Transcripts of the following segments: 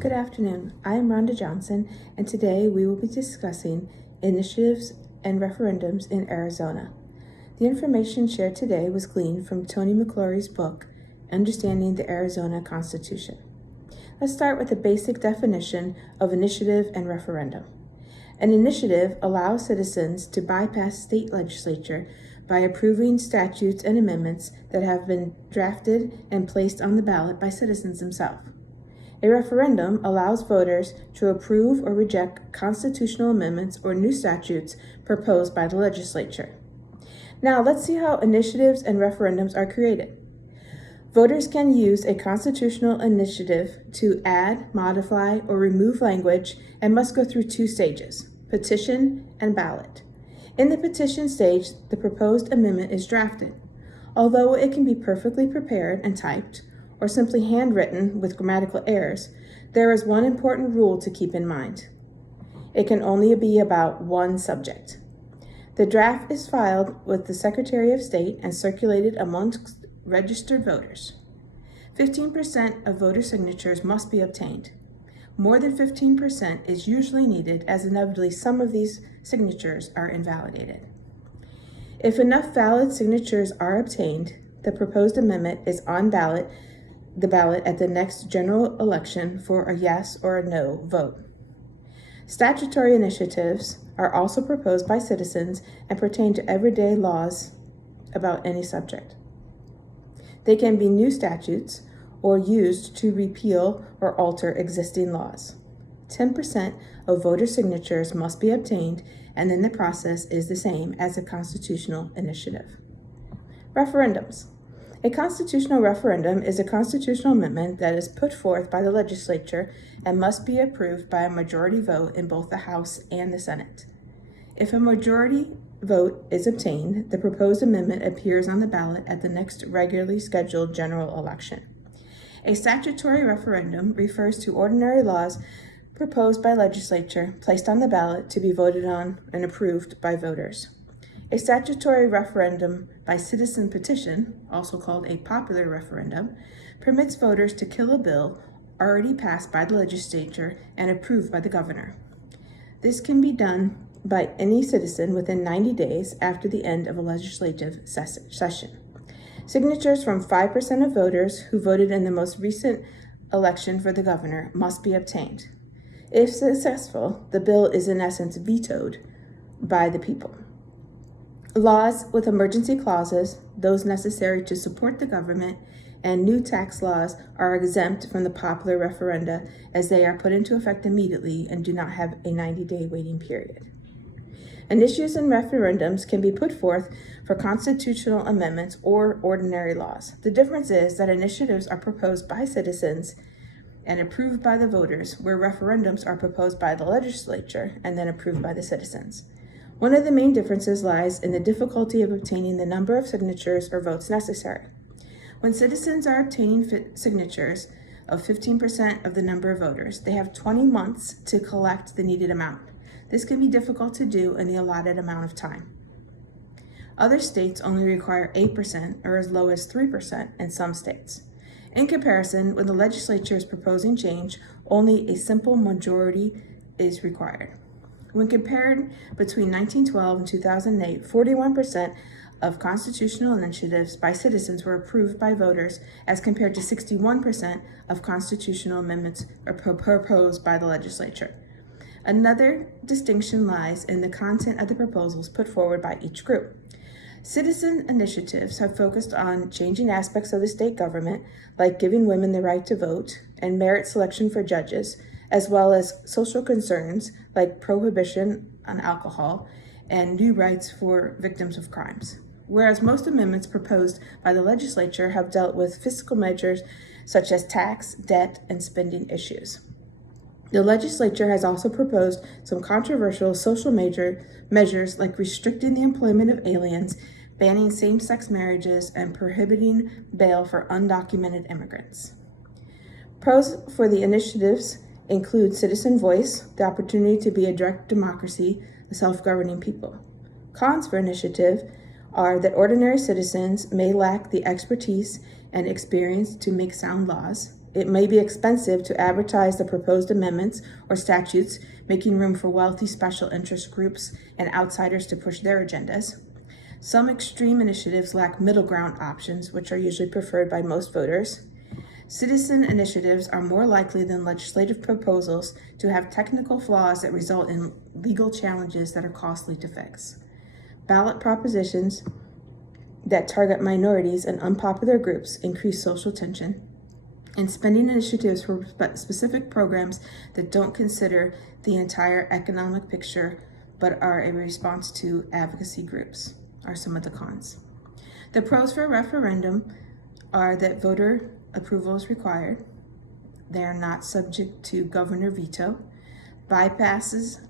Good afternoon. I am Rhonda Johnson, and today we will be discussing initiatives and referendums in Arizona. The information shared today was gleaned from Tony McClory's book, Understanding the Arizona Constitution. Let's start with a basic definition of initiative and referendum. An initiative allows citizens to bypass state legislature by approving statutes and amendments that have been drafted and placed on the ballot by citizens themselves. A referendum allows voters to approve or reject constitutional amendments or new statutes proposed by the legislature. Now, let's see how initiatives and referendums are created. Voters can use a constitutional initiative to add, modify, or remove language and must go through two stages: petition and ballot. In the petition stage, the proposed amendment is drafted. Although it can be perfectly prepared and typed, or simply handwritten with grammatical errors, there is one important rule to keep in mind. It can only be about one subject. The draft is filed with the Secretary of State and circulated amongst registered voters. 15% of voter signatures must be obtained. More than 15% is usually needed, as inevitably some of these signatures are invalidated. If enough valid signatures are obtained, the proposed amendment is on the ballot at the next general election for a yes or a no vote. Statutory initiatives are also proposed by citizens and pertain to everyday laws about any subject. They can be new statutes or used to repeal or alter existing laws. 10% of voter signatures must be obtained, and then the process is the same as a constitutional initiative. Referendums. A constitutional referendum is a constitutional amendment that is put forth by the legislature and must be approved by a majority vote in both the House and the Senate. If a majority vote is obtained, the proposed amendment appears on the ballot at the next regularly scheduled general election. A statutory referendum refers to ordinary laws proposed by legislature, placed on the ballot to be voted on and approved by voters. A statutory referendum by citizen petition, also called a popular referendum, permits voters to kill a bill already passed by the legislature and approved by the governor. This can be done by any citizen within 90 days after the end of a legislative session. Signatures from 5% of voters who voted in the most recent election for the governor must be obtained. If successful, the bill is in essence vetoed by the people. Laws with emergency clauses, those necessary to support the government, and new tax laws are exempt from the popular referenda, as they are put into effect immediately and do not have a 90-day waiting period. Initiatives and referendums can be put forth for constitutional amendments or ordinary laws. The difference is that initiatives are proposed by citizens and approved by the voters, where referendums are proposed by the legislature and then approved by the citizens. One of the main differences lies in the difficulty of obtaining the number of signatures or votes necessary. When citizens are obtaining signatures of 15% of the number of voters, they have 20 months to collect the needed amount. This can be difficult to do in the allotted amount of time. Other states only require 8% or as low as 3% in some states. In comparison, when the legislature is proposing change, only a simple majority is required. When compared between 1912 and 2008, 41% of constitutional initiatives by citizens were approved by voters, as compared to 61% of constitutional amendments proposed by the legislature. Another distinction lies in the content of the proposals put forward by each group. Citizen initiatives have focused on changing aspects of the state government, like giving women the right to vote and merit selection for judges, as well as social concerns like prohibition on alcohol and new rights for victims of crimes. Whereas most amendments proposed by the legislature have dealt with fiscal measures such as tax, debt, and spending issues. The legislature has also proposed some controversial social measures like restricting the employment of aliens, banning same-sex marriages, and prohibiting bail for undocumented immigrants. Pros for the initiatives include citizen voice, the opportunity to be a direct democracy, a self-governing people. Cons for initiative are that ordinary citizens may lack the expertise and experience to make sound laws, it may be expensive to advertise the proposed amendments or statutes, making room for wealthy special interest groups and outsiders to push their agendas. Some extreme initiatives lack middle ground options, which are usually preferred by most voters. Citizen initiatives are more likely than legislative proposals to have technical flaws that result in legal challenges that are costly to fix. Ballot propositions that target minorities and unpopular groups increase social tension. And spending initiatives for specific programs that don't consider the entire economic picture but are a response to advocacy groups are some of the cons. The pros for a referendum are that voter approval is required. They are not subject to governor veto, bypasses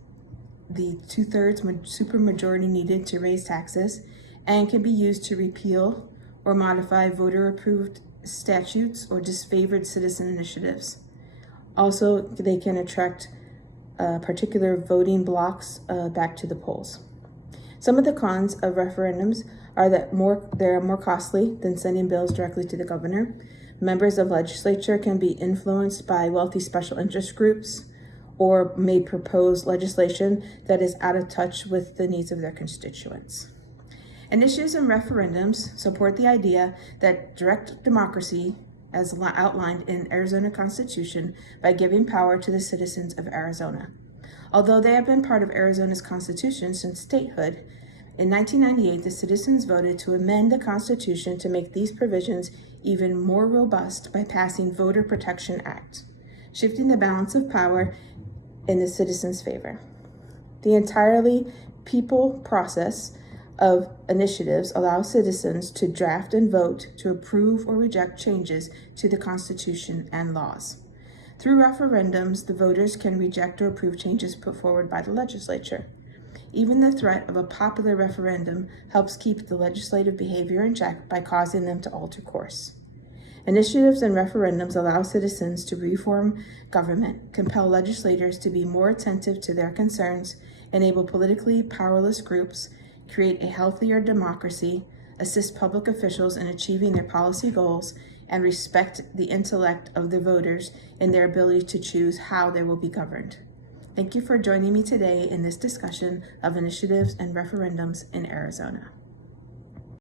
the 2/3 supermajority needed to raise taxes, and can be used to repeal or modify voter-approved statutes or disfavored citizen initiatives. Also, they can attract particular voting blocks back to the polls. Some of the cons of referendums are that they're more costly than sending bills directly to the governor. Members of legislature can be influenced by wealthy special interest groups or may propose legislation that is out of touch with the needs of their constituents. Initiatives and referendums support the idea that direct democracy, as outlined in Arizona Constitution, by giving power to the citizens of Arizona. Although they have been part of Arizona's Constitution since statehood, in 1998, the citizens voted to amend the Constitution to make these provisions even more robust by passing Voter Protection Act, shifting the balance of power in the citizens' favor. The entirely people process of initiatives allows citizens to draft and vote to approve or reject changes to the Constitution and laws. Through referendums, the voters can reject or approve changes put forward by the legislature. Even the threat of a popular referendum helps keep the legislative behavior in check by causing them to alter course. Initiatives and referendums allow citizens to reform government, compel legislators to be more attentive to their concerns, enable politically powerless groups, create a healthier democracy, assist public officials in achieving their policy goals, and respect the intellect of the voters in their ability to choose how they will be governed. Thank you for joining me today in this discussion of initiatives and referendums in Arizona.